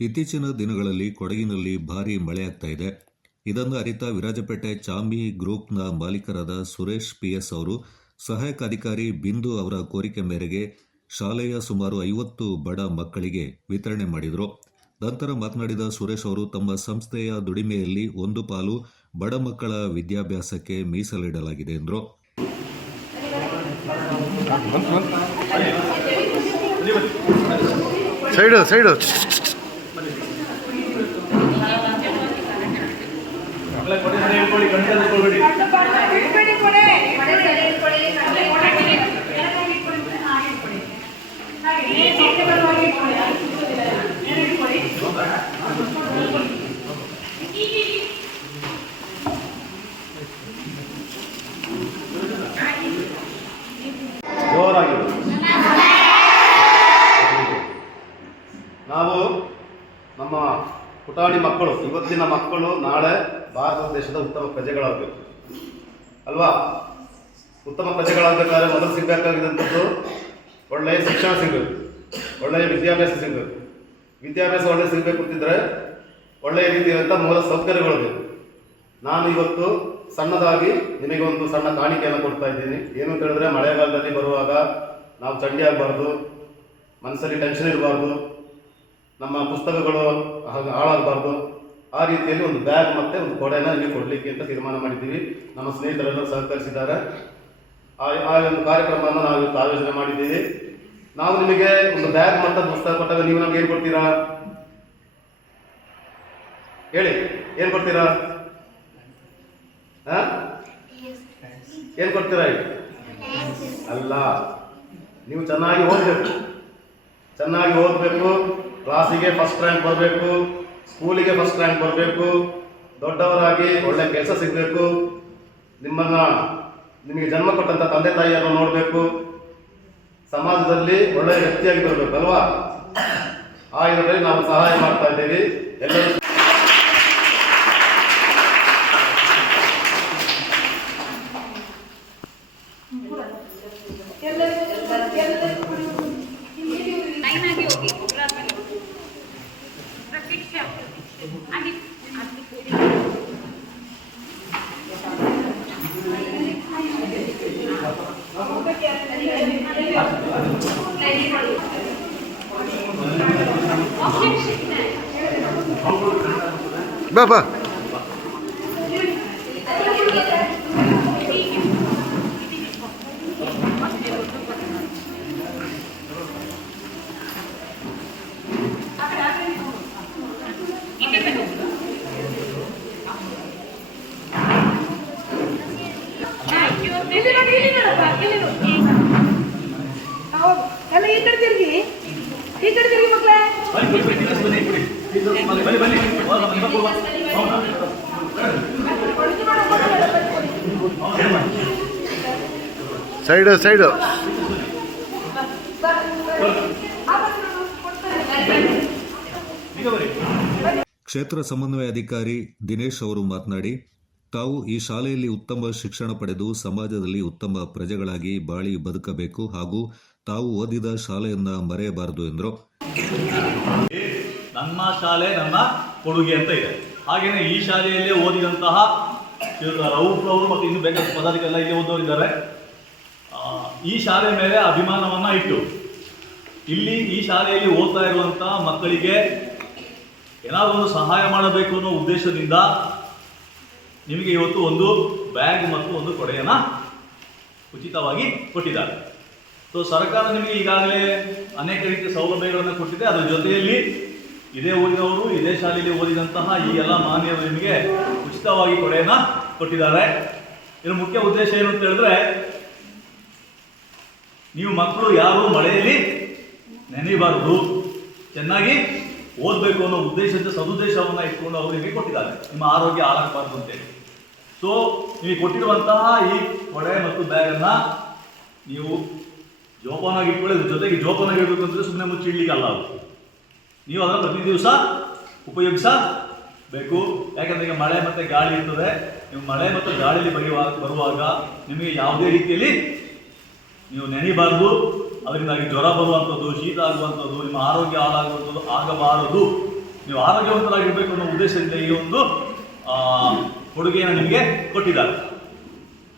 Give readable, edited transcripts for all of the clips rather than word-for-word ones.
ಇತ್ತೀಚಿನ ದಿನಗಳಲ್ಲಿ ಕೊಡಗಿನಲ್ಲಿ ಭಾರೀ ಮಳೆಯಾಗ್ತಾ ಇದೆ. ಇದನ್ನು ಅರಿತ ವಿರಾಜಪೇಟೆ ಚಾಮಿ ಗ್ರೂಪ್ನ ಮಾಲೀಕರಾದ ಸುರೇಶ್ ಪಿಎಸ್ ಅವರು ಸಹಾಯಕ ಅಧಿಕಾರಿ ಬಿಂದು ಅವರ ಕೋರಿಕೆ ಮೇರೆಗೆ ಶಾಲೆಯ ಸುಮಾರು 50 ಬಡ ಮಕ್ಕಳಿಗೆ ವಿತರಣೆ ಮಾಡಿದರು. ನಂತರ ಮಾತನಾಡಿದ ಸುರೇಶ್ ಅವರು ತಮ್ಮ ಸಂಸ್ಥೆಯ ದುಡಿಮೆಯಲ್ಲಿ ಒಂದು ಪಾಲು ಬಡ ಮಕ್ಕಳ ವಿದ್ಯಾಭ್ಯಾಸಕ್ಕೆ ಮೀಸಲಿಡಲಾಗಿದೆ ಎಂದರು. ಸೈಡು ನಾವು ನಮ್ಮ ಪುಟಾಣಿ ಮಕ್ಕಳು, ಇವತ್ತಿನ ಮಕ್ಕಳು ನಾಳೆ ಭಾರತ ದೇಶದ ಉತ್ತಮ ಪ್ರಜೆಗಳಾಗಬೇಕು ಅಲ್ವಾ? ಉತ್ತಮ ಪ್ರಜೆಗಳಾಗಬೇಕಾದ್ರೆ ಮೊದಲು ಸಿಗಬೇಕಾಗಿದ್ದಂಥದ್ದು ಒಳ್ಳೆಯ ಶಿಕ್ಷಣ ಸಿಗಬೇಕು, ಒಳ್ಳೆಯ ವಿದ್ಯಾಭ್ಯಾಸ ಸಿಗಬೇಕು. ವಿದ್ಯಾಭ್ಯಾಸ ಒಳ್ಳೆ ಸಿಗಬೇಕು ಅಂತಿದ್ರೆ ಒಳ್ಳೆಯ ರೀತಿಯಾದಂಥ ಮೂಲ ಸೌಕರ್ಯಗಳು ಬೇಕು. ನಾನು ಇವತ್ತು ಸಣ್ಣದಾಗಿ ನಿಮಗೆ ಒಂದು ಸಣ್ಣ ಕಾಣಿಕೆಯನ್ನು ಕೊಡ್ತಾ ಇದ್ದೀನಿ. ಏನು ಅಂತ ಹೇಳಿದ್ರೆ, ಮಳೆಗಾಲದಲ್ಲಿ ಬರುವಾಗ ನಾವು ಚಂಡಿ ಆಗಬಾರ್ದು, ಮನಸ್ಸಲ್ಲಿ ಟೆನ್ಷನ್ ಇರಬಾರ್ದು, ನಮ್ಮ ಪುಸ್ತಕಗಳು ಹಾಳಾಗಬಾರ್ದು. ಆ ರೀತಿಯಲ್ಲಿ ಒಂದು ಬ್ಯಾಗ್ ಮತ್ತು ಒಂದು ಕೊಡೆನ ನಿಮಗೆ ಕೊಡಲಿಕ್ಕೆ ಅಂತ ತೀರ್ಮಾನ ಮಾಡಿದ್ದೀವಿ. ನಮ್ಮ ಸ್ನೇಹಿತರೆಲ್ಲರೂ ಸಹಕರಿಸಿದ್ದಾರೆ. ಆ ಒಂದು ಕಾರ್ಯಕ್ರಮವನ್ನು ನಾವು ಇವತ್ತು ಆಯೋಜನೆ ಮಾಡಿದ್ದೀವಿ. ನಾವು ನಿಮಗೆ ಒಂದು ಬ್ಯಾಗ್ ಮತ್ತು ಪುಸ್ತಕ ಕೊಟ್ಟಾಗ ನೀವು ನಮ್ಗೆ ಏನು ಕೊಡ್ತೀರಾ ಹೇಳಿ? ಏನು ಕೊಡ್ತೀರಾ? ಏನು ಕೊಡ್ತೀರಾ? ಅಲ್ಲ, ನೀವು ಚೆನ್ನಾಗಿ ಓದಬೇಕು, ಕ್ಲಾಸಿಗೆ ಫಸ್ಟ್ ರ್ಯಾಂಕ್ ಬರಬೇಕು, ಸ್ಕೂಲಿಗೆ ಫಸ್ಟ್ ರ್ಯಾಂಕ್ ಬರಬೇಕು, ದೊಡ್ಡವರಾಗಿ ಒಳ್ಳೆ ಕೆಲಸ ಸಿಗಬೇಕು, ನಿಮಗೆ ಜನ್ಮ ಕೊಟ್ಟಂಥ ತಂದೆ ತಾಯಿಯನ್ನು ನೋಡಬೇಕು, ಸಮಾಜದಲ್ಲಿ ಒಳ್ಳೆಯ ವ್ಯಕ್ತಿಯಾಗಿ ಬರಬೇಕು ಅಲ್ವಾ? ಆ ಇದರಲ್ಲಿ ನಾವು ಸಹಾಯ ಮಾಡ್ತಾ ಇದ್ದೀವಿ. ಎಲ್ಲರೂ ಬಾ ಸೈಡು ಕ್ಷೇತ್ರ ಸಮನ್ವಯ ಅಧಿಕಾರಿ ದಿನೇಶ್ ಅವರು ಮಾತನಾಡಿ, ತಾವು ಈ ಶಾಲೆಯಲ್ಲಿ ಉತ್ತಮ ಶಿಕ್ಷಣ ಪಡೆದು ಸಮಾಜದಲ್ಲಿ ಉತ್ತಮ ಪ್ರಜೆಗಳಾಗಿ ಬಾಳಿ ಬದುಕಬೇಕು ಹಾಗೂ ತಾವು ಓದಿದ ಶಾಲೆಯನ್ನ ಮರೆಯಬಾರದು ಎಂದರು. ನನ್ನ ಶಾಲೆ ನನ್ನ ಕೊಡುಗೆ ಅಂತ ಇದೆ. ಹಾಗೇನೆ ಈ ಶಾಲೆಯಲ್ಲೇ ಓದಿದಂತಹ ರೌಫ್ ಅವರು ಮತ್ತು ಇನ್ನು ಬೇಕಾದ ಪದಾಧಿಕಾರಿಗಳು ಇಲ್ಲಿ ಓದೋರಿದ್ದಾರೆ. ಈ ಶಾಲೆ ಮೇಲೆ ಅಭಿಮಾನವನ್ನು ಇಟ್ಟು ಈ ಶಾಲೆಯಲ್ಲಿ ಓದ್ತಾ ಇರುವಂತಹ ಮಕ್ಕಳಿಗೆ ಏನಾದರೂ ಒಂದು ಸಹಾಯ ಮಾಡಬೇಕು ಅನ್ನೋ ಉದ್ದೇಶದಿಂದ ನಿಮಗೆ ಇವತ್ತು ಒಂದು ಬ್ಯಾಗ್ ಮತ್ತು ಒಂದು ಕೊಡೆಯನ್ನು ಉಚಿತವಾಗಿ ಕೊಟ್ಟಿದ್ದಾರೆ. ಸೊ ಸರ್ಕಾರ ನಿಮಗೆ ಈಗಾಗಲೇ ಅನೇಕ ರೀತಿಯ ಸೌಲಭ್ಯಗಳನ್ನು ಕೊಟ್ಟಿದೆ. ಅದರ ಜೊತೆಯಲ್ಲಿ ಇದೇ ಊರಿನವರು, ಇದೇ ಶಾಲೆಯಲ್ಲಿ ಓದಿದಂತಹ ಈ ಎಲ್ಲ ಮಾನ್ಯರು ನಿಮಗೆ ಉಚಿತವಾಗಿ ಕೊಡೆಯನ್ನು ಕೊಟ್ಟಿದ್ದಾರೆ. ಇದರ ಮುಖ್ಯ ಉದ್ದೇಶ ಏನು ಅಂತ ಹೇಳಿದ್ರೆ, ನೀವು ಮಕ್ಕಳು ಯಾರು ಮಳೆಯಲ್ಲಿ ನೆನೆಯಬಾರದು, ಚೆನ್ನಾಗಿ ಓದಬೇಕು ಅನ್ನೋ ಉದ್ದೇಶದ ಸದುದ್ದೇಶವನ್ನು ಇಟ್ಕೊಂಡು ಅವರು ನಿಮಗೆ ಕೊಟ್ಟಿದ್ದಾರೆ. ನಿಮ್ಮ ಆರೋಗ್ಯ ಹಾಳಾಗಬಾರ್ದು ಅಂತೇಳಿ. ಸೊ ನಿಮಗೆ ಕೊಟ್ಟಿರುವಂತಹ ಈ ಕೊಡೆ ಮತ್ತು ಬ್ಯಾಗನ್ನು ನೀವು ಜೋಪಾನಾಗಿ ಇಟ್ಕೊಳ್ಳಿ. ಜೊತೆಗೆ ಜೋಪಾನಾಗಿ ಇರಬೇಕು ಅಂತಂದರೆ ಸುಮ್ಮನೆ ಮುಚ್ಚಿಡ್ಲಿಕ್ಕಲ್ಲ. ನೀವು ಅದನ್ನು ಪ್ರತಿ ದಿವಸ ಉಪಯೋಗಿಸಬೇಕು. ಯಾಕಂದರೆ ಈಗ ಮಳೆ ಮತ್ತು ಗಾಳಿ ಇರ್ತದೆ. ನೀವು ಮಳೆ ಮತ್ತು ಗಾಳಿಯಲ್ಲಿ ಬರುವಾಗ ನಿಮಗೆ ಯಾವುದೇ ರೀತಿಯಲ್ಲಿ ನೀವು ನೆನೆಯಬಾರ್ದು. ಅದರಿಂದಾಗಿ ಜ್ವರ ಬರುವಂಥದ್ದು, ಶೀತ ಆಗುವಂಥದ್ದು, ನಿಮ್ಮ ಆರೋಗ್ಯ ಹಾಳಾಗುವಂಥದ್ದು ಆಗಬಾರದು ನೀವು ಆರೋಗ್ಯವಂತರಾಗಿರ್ಬೇಕು ಅನ್ನೋ ಉದ್ದೇಶದಿಂದ ಈ ಒಂದು ಕೊಡುಗೆಯನ್ನು ನಿಮಗೆ ಕೊಟ್ಟಿದ್ದಾರೆ.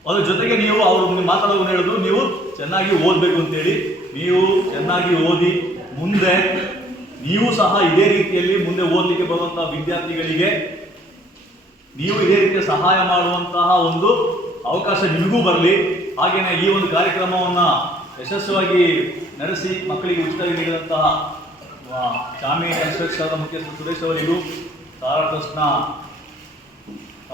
ಅದ್ರ ಜೊತೆಗೆ ನೀವು ಅವರು ಮಾತಾಡೋದು ಹೇಳೋದು ನೀವು ಚೆನ್ನಾಗಿ ಓದಬೇಕು ಅಂತೇಳಿ. ನೀವು ಚೆನ್ನಾಗಿ ಓದಿ ಮುಂದೆ ನೀವು ಸಹ ಇದೇ ರೀತಿಯಲ್ಲಿ ಮುಂದೆ ಓದಲಿಕ್ಕೆ ಬರುವಂತಹ ವಿದ್ಯಾರ್ಥಿಗಳಿಗೆ ನೀವು ಇದೇ ರೀತಿಯ ಸಹಾಯ ಮಾಡುವಂತಹ ಒಂದು ಅವಕಾಶ ನಿಮಗೂ ಬರಲಿ. ಹಾಗೆಯೇ ಈ ಒಂದು ಕಾರ್ಯಕ್ರಮವನ್ನು ಯಶಸ್ವಿಯಾಗಿ ನಡೆಸಿ ಮಕ್ಕಳಿಗೆ ಉಚಿತವಾಗಿ ನೀಡಿದಂತಹ ಚಾಮಿ ಕನ್ಸ್ಟ್ರಕ್ಷನ್ ಮುಖ್ಯಸ್ಥ ಸುರೇಶ್ ಅವರಿಗೂ, ತಾರಾ ಟ್ರಸ್ಟ್ನ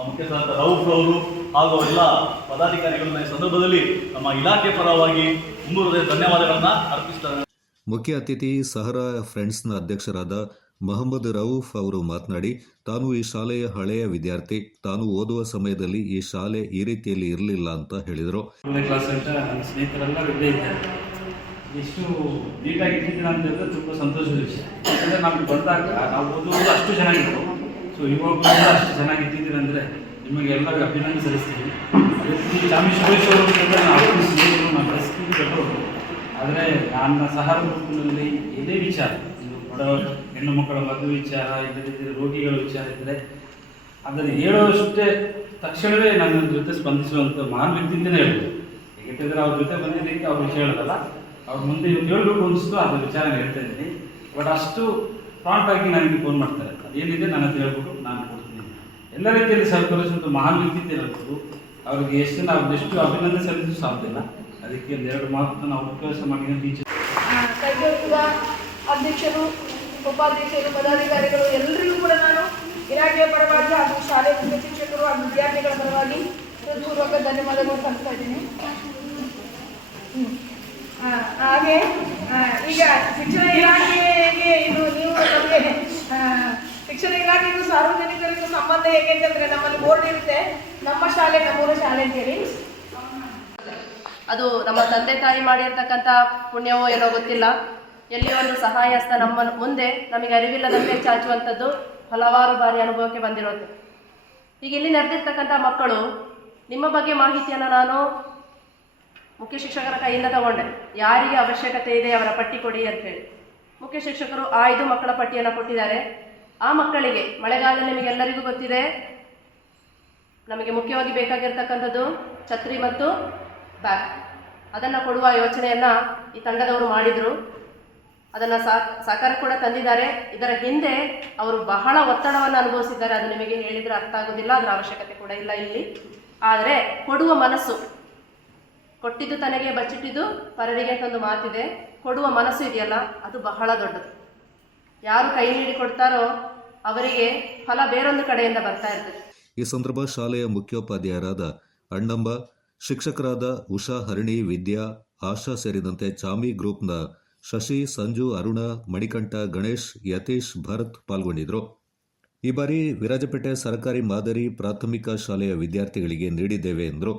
ಮುಖ್ಯಸ್ಥರಾದ ರೌಫ್ ಅವರು ಹಾಗೂ ಎಲ್ಲ ಪದಾಧಿಕಾರಿಗಳನ್ನ ಈ ಸಂದರ್ಭದಲ್ಲಿ ನಮ್ಮ ಇಲಾಖೆ ಪರವಾಗಿ ಮುಂದುವರೆದ ಧನ್ಯವಾದಗಳನ್ನ ಅರ್ಪಿಸ್ತಾರೆ. ಮುಖ್ಯ ಅತಿಥಿ ಸಹರಾ ಫ್ರೆಂಡ್ಸ್ನ ಅಧ್ಯಕ್ಷರಾದ ಮೊಹಮ್ಮದ್ ರೌಫ್ ಅವರು ಮಾತನಾಡಿ, ತಾನು ಈ ಶಾಲೆಯ ಹಳೆಯ ವಿದ್ಯಾರ್ಥಿ, ತಾನು ಓದುವ ಸಮಯದಲ್ಲಿ ಈ ಶಾಲೆ ಈ ರೀತಿಯಲ್ಲಿ ಇರಲಿಲ್ಲ ಅಂತ ಹೇಳಿದರು. ಕ್ಲಾಸ್ ಅಂತ ನನ್ನ ಸ್ನೇಹಿತರೆಲ್ಲ ಇಲ್ಲೇ ಇದ್ದಾರೆ. ಎಷ್ಟು ನೀಟಾಗಿ ಇಟ್ಟಿದ್ದೀರ ಅಂತ ಹೇಳಿದ್ರೆ ತುಂಬ ಸಂತೋಷದ ವಿಷಯ. ಯಾಕಂದರೆ ನಮ್ಗೆ ಬಂದಾಗ ನಾವು ಓದುವುದು ಅಷ್ಟು ಚೆನ್ನಾಗಿತ್ತು. ಸೊ ಇವಾಗ ಅಷ್ಟು ಚೆನ್ನಾಗಿ ಇಟ್ಟಿದ್ದೀರ ಅಂದರೆ ನಿಮಗೆಲ್ಲ ಅಭಿನಂದನೆ ಸಲ್ಲಿಸ್ತೀವಿ. ಅದೇ ರೀತಿ ಚಾಮಿ ಸುರೇಶ್ ಅವರು ನಾವು ಸ್ನೇಹಿತರು ನಮ್ಮ ಪರಿಸ್ಥಿತಿಗಳು. ಆದರೆ ನನ್ನ ಸಹಾರ ಗ್ರೂಪಿನಲ್ಲಿ ಇದೇ ವಿಚಾರ, ಇದು ಬಡ ಹೆಣ್ಣು ಮಕ್ಕಳ ಮದುವೆ ವಿಚಾರ, ಇಲ್ಲದಿದ್ದರೆ ರೋಗಿಗಳ ವಿಚಾರ ಇದ್ದರೆ ಅದನ್ನು ಹೇಳೋಷ್ಟೇ ತಕ್ಷಣವೇ ನನ್ನ ಜೊತೆ ಸ್ಪಂದಿಸುವಂಥ ಮಹಾನ್ ವ್ಯಕ್ತಿ ಅಂತಲೇ ಹೇಳ್ಬೋದು. ಯಾಕೆಂದರೆ ಅವ್ರ ಜೊತೆ ಬಂದಿದ್ದಕ್ಕೆ ಅವ್ರ ವಿಷಯ ಹೇಳೋದಲ್ಲ, ಅವ್ರ ಮುಂದೆ ಹೇಳ್ಬೇಕು ಅನಿಸ್ತು ಅದರ ವಿಚಾರ ಹೇಳ್ತಾ ಇದ್ದೀನಿ. ಬಟ್ ಅಷ್ಟು ಪ್ರಾಂಟಾಗಿ ನನಗೆ ಫೋನ್ ಮಾಡ್ತಾರೆ, ಅದೇನಿದೆ ನನ್ನ ಹತ್ರ ಹೇಳ್ಬಿಟ್ಟು ನಾನು ಕೊಡ್ತೀನಿ. ಎಲ್ಲ ರೀತಿಯಲ್ಲಿ ಸಹಕರಿಸುವಂಥ ಮಹಾನ್ ವ್ಯಕ್ತಿ ಅಂತ ಹೇಳ್ಬೋದು. ಅವ್ರಿಗೆ ಎಷ್ಟು ಅಭಿನಂದನೆ ಸಲ್ಲಿಸಲು ಸಾಧ್ಯ ಇಲ್ಲ. ಅದಕ್ಕೆ ಒಂದೆರಡು ಮಾತು ನಾವು ಉಪವಾಸ ಮಾಡಿದ ಟೀಚರ್ ಕೈಗೊಳ್ಳುವ ಅಧ್ಯಕ್ಷರು, ಉಪಾಧ್ಯಕ್ಷರು, ಪದಾಧಿಕಾರಿಗಳು ಎಲ್ಲರಿಗೂ ಕೂಡ ನಾನು ಇಲಾಖೆಯ ಪರವಾಗಿ ಹಾಗೂ ಶಾಲೆ ಮುಖ್ಯ ಶಿಕ್ಷಕರು ಹಾಗೂ ವಿದ್ಯಾರ್ಥಿಗಳ ಪರವಾಗಿ ಹೃತ್ಪೂರ್ವಕ ಧನ್ಯವಾದಗಳು ಸಲ್ಲಿಸ್ತಾ ಇದ್ದೀನಿ. ಹಾಗೆ ಈಗ ಶಿಕ್ಷಣ ಇಲಾಖೆಗೆ ಇದು ನೀವು ನಮಗೆ ಶಿಕ್ಷಣ ಇಲಾಖೆಗೂ ಸಾರ್ವಜನಿಕರಿಗೂ ಸಂಬಂಧ ಹೇಗೆ ಅಂತಂದ್ರೆ ನಮ್ಮಲ್ಲಿ ಬೋರ್ಡ್ ಇರುತ್ತೆ, ನಮ್ಮ ಶಾಲೆ ನಮ್ಮೂರ ಶಾಲೆ ಅಂತೇಳಿ. ಅದು ನಮ್ಮ ತಂದೆ ತಾಯಿ ಮಾಡಿರ್ತಕ್ಕಂಥ ಪುಣ್ಯವೋ ಏನೋ ಗೊತ್ತಿಲ್ಲ, ಎಲ್ಲಿ ಒಂದು ಸಹಾಯ ಹಸ್ತ ನಮ್ಮ ಮುಂದೆ ನಮಗೆ ಅರಿವಿಲ್ಲದಂತೆ ಚಾಚುವಂಥದ್ದು ಹಲವಾರು ಬಾರಿ ಅನುಭವಕ್ಕೆ ಬಂದಿರೋದು. ಈಗ ಇಲ್ಲಿ ನಡೆದಿರ್ತಕ್ಕಂಥ ಮಕ್ಕಳು, ನಿಮ್ಮ ಬಗ್ಗೆ ಮಾಹಿತಿಯನ್ನು ನಾನು ಮುಖ್ಯ ಶಿಕ್ಷಕರ ಕೈಯಿಂದ ತಗೊಂಡೆ. ಯಾರಿಗೆ ಅವಶ್ಯಕತೆ ಇದೆ ಅವರ ಪಟ್ಟಿ ಕೊಡಿ ಅಂತೇಳಿ ಮುಖ್ಯ ಶಿಕ್ಷಕರು 5 ಮಕ್ಕಳ ಪಟ್ಟಿಯನ್ನು ಕೊಟ್ಟಿದ್ದಾರೆ. ಆ ಮಕ್ಕಳಿಗೆ ಮಳೆಗಾಲ ನಿಮಗೆಲ್ಲರಿಗೂ ಗೊತ್ತಿದೆ, ನಮಗೆ ಮುಖ್ಯವಾಗಿ ಬೇಕಾಗಿರ್ತಕ್ಕಂಥದ್ದು ಛತ್ರಿ ಮತ್ತು ಬ್ಯಾಗ್. ಅದನ್ನು ಕೊಡುವ ಯೋಚನೆಯನ್ನು ಈ ತಂಡದವರು ಮಾಡಿದರು. ಅದನ್ನು ಸಾಕಾರ ಕೂಡ ತಂದಿದ್ದಾರೆ. ಇದರ ಹಿಂದೆ ಅವರು ಬಹಳ ಒತ್ತಡವನ್ನು ಅನುಭವಿಸಿದ್ದಾರೆ. ಅದು ನಿಮಗೆ ಹೇಳಿದರೆ ಅರ್ಥ ಆಗೋದಿಲ್ಲ, ಅದರ ಅವಶ್ಯಕತೆ ಕೂಡ ಇಲ್ಲ ಇಲ್ಲಿ. ಆದರೆ ಕೊಡುವ ಮನಸ್ಸು, ಕೊಟ್ಟಿದ್ದು ತನಗೆ ಬಚ್ಚಿಟ್ಟಿದ್ದು ಪರರಿಗೆ ಅಂತ ಒಂದು ಮಾತಿದೆ. ಕೊಡುವ ಮನಸ್ಸು ಇದೆಯಲ್ಲ, ಅದು ಬಹಳ ದೊಡ್ಡದು. ಯಾರು ಕೈ ನೀಡಿ ಕೊಡ್ತಾರೋ ಅವರಿಗೆ ಫಲ ಬೇರೊಂದು ಕಡೆಯಿಂದ ಬರ್ತಾ ಇರ್ತದೆ. ಈ ಸಂದರ್ಭ ಶಾಲೆಯ ಮುಖ್ಯೋಪಾಧ್ಯಾಯರಾದ ಅಣ್ಣಂಬ, ಶಿಕ್ಷಕರಾದ ಉಷಾ, ಹರಿಣಿ, ವಿದ್ಯಾ, ಆಶಾ ಸೇರಿದಂತೆ ಚಾಮಿ ಗ್ರೂಪ್ನ ಶಶಿ, ಸಂಜು, ಅರುಣ, ಮಣಿಕಂಠ, ಗಣೇಶ್, ಯತೀಶ್, ಭರತ್ ಪಾಲ್ಗೊಂಡಿದ್ದರು. ಈ ಬಾರಿ ವಿರಾಜಪೇಟೆ ಸರ್ಕಾರಿ ಮಾದರಿ ಪ್ರಾಥಮಿಕ ಶಾಲೆಯ ವಿದ್ಯಾರ್ಥಿಗಳಿಗೆ ನೀಡಿದ್ದೇವೆ ಎಂದರು.